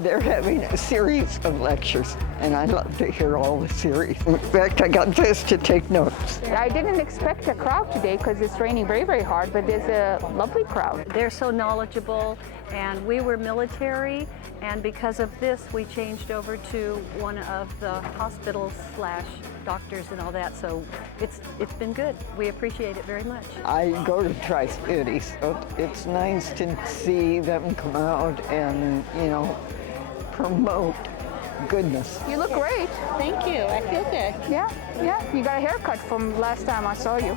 They're having a series of lectures, and I love to hear all the series. In fact, I got this to take notes. I didn't expect a crowd today because it's raining very, very hard, but there's a lovely crowd. They're so knowledgeable, and we were military, and because of this, we changed over to one of the hospitals / doctors and all that, so it's been good. We appreciate it very much. I go to Tri-Cities, so it's nice to see them come out and, promote goodness. You look great. Thank you. I feel good. Yeah, you got a haircut from last time I saw you.